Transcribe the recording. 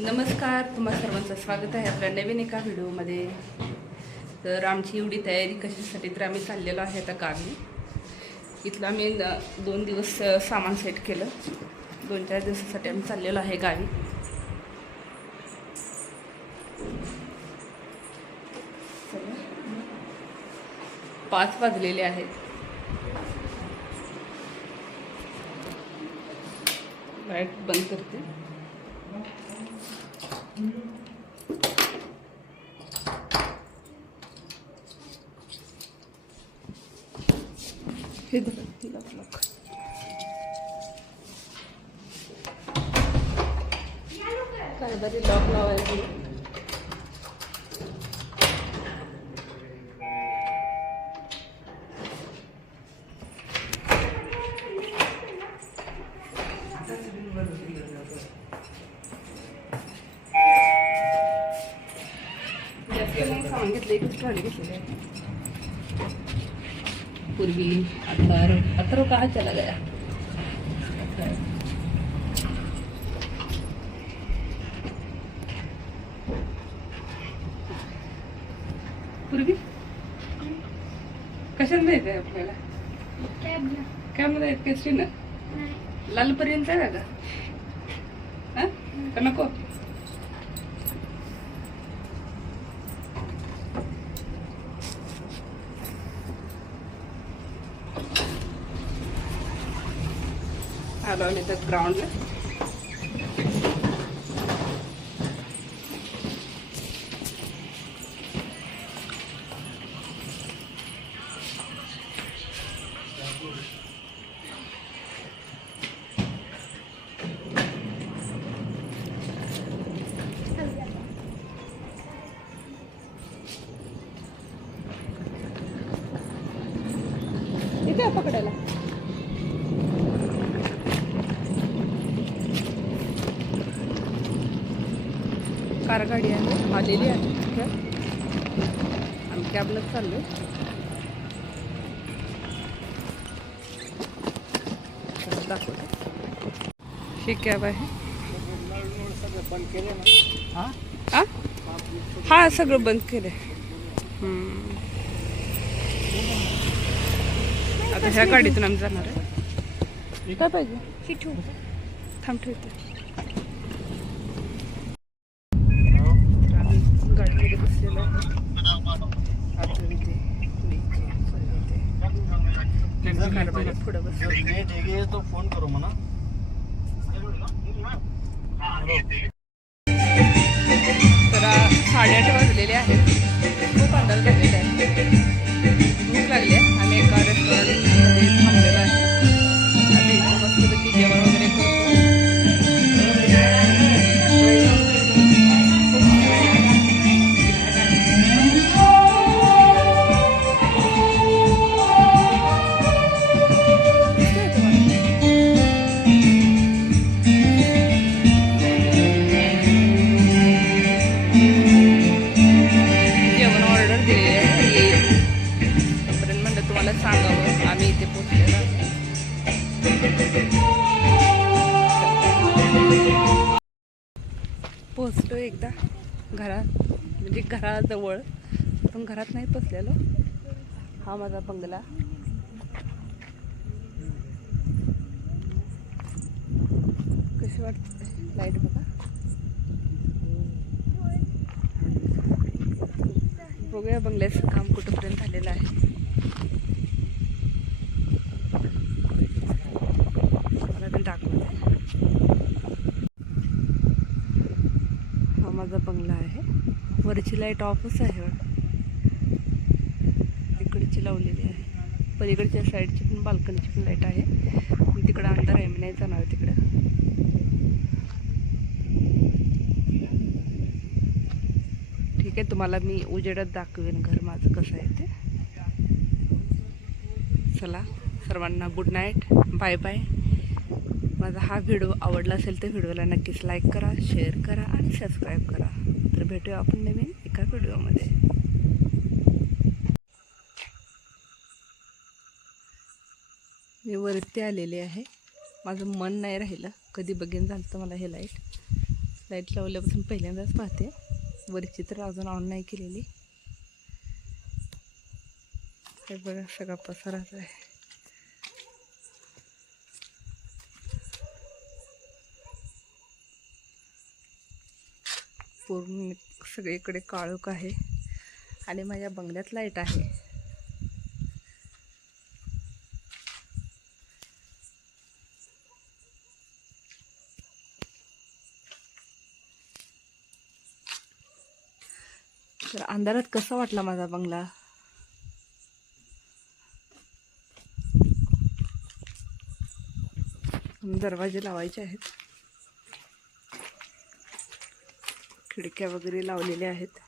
नमस्कार तुम्हा सर्वांचं स्वागत आहे आपल्या नवीन एका व्हिडिओमध्ये. तर आमची एवढी तयारी कशासाठी तर आम्ही चाललेलो आहे आता गावी. इथलं आम्ही दोन दिवस सामान सेट केलं. दोन चार दिवसासाठी आम्ही चाललेलो आहे गावी. पाच वाजलेले आहेत. लाइट बंद करते. हे धरा, तिला block. काहीतरी लॉक लावायची जास्त पूर्वी अथर अथर कहाँ चला गया? पूर्वी? कशात जायचं आहे आपल्याला? काय मध्ये केसरी ना लालपर्यंत आहे हा? का नको? आलो आम्ही तर ग्राउंडला इथे आहे पकडायला कार गाडी आहे आलेली आहे आहे आम्ही कॅबनंच चाललो दाखवते. ही कॅब आहे. हा? हा सगळं बंद केलंय. हम्म. आता ह्या गाडीतून आम्ही जाणार आहे. काय पाहिजे? थांब ठेवते तर आम्ही गाडीमध्ये बसलेलो आहे आता इथे नीचे ते कारभारी पुढं बस. लेट है तो फोन करो मना तर आ, साडेआठ वाजलेले आहेत. पोहोचलो एकदा घरात म्हणजे घराजवळ. पण घरात नाही पोचलेलो हा माझा बंगला. कशी वाटते? लाइट बघा. बघूया बंगल्याचं काम कुठंपर्यंत झालेलं आहे मला ते दाखवते हा माझा बंगला आहे वरची लाइट ऑफच आहे इकडची लावलेली आहे. पलीकडच्या साईडची पण बाल्कनीची पण लाइट आहे. तिकडं अंधार आहे मी नाही जाणार तिकडं. ठीक आहे तुम्हाला मी उजेडात दाखवेन घर माझं कसं आहे ते. चला सर्वांना गुड नाईट बाय बाय माझा हा व्हिडिओ आवडला असेल तर व्हिडिओला नक्कीच लाईक करा शेअर करा आणि सबस्क्राईब करा. तर भेटूया आपण नवीन एका व्हिडिओमध्ये. मी वरती आलेले आहे. माझं मन नाही राहिलं. कधी बघेन झालं तर मला हे लाइट लाइट लावल्यापासून पहिल्यांदाच पाहते. वरची तर अजून ऑन नाही केलेली. हे बघा सगळा पसाराच आहे. पूर्ण सगळीकडे काळोख आहे आणि माझ्या बंगल्यात लाइट आहे. तर अंधारात कसा वाटला माझा बंगला? दरवाजे लावायचे आहेत. खिडक्या वगैरे लावलेल्या आहेत.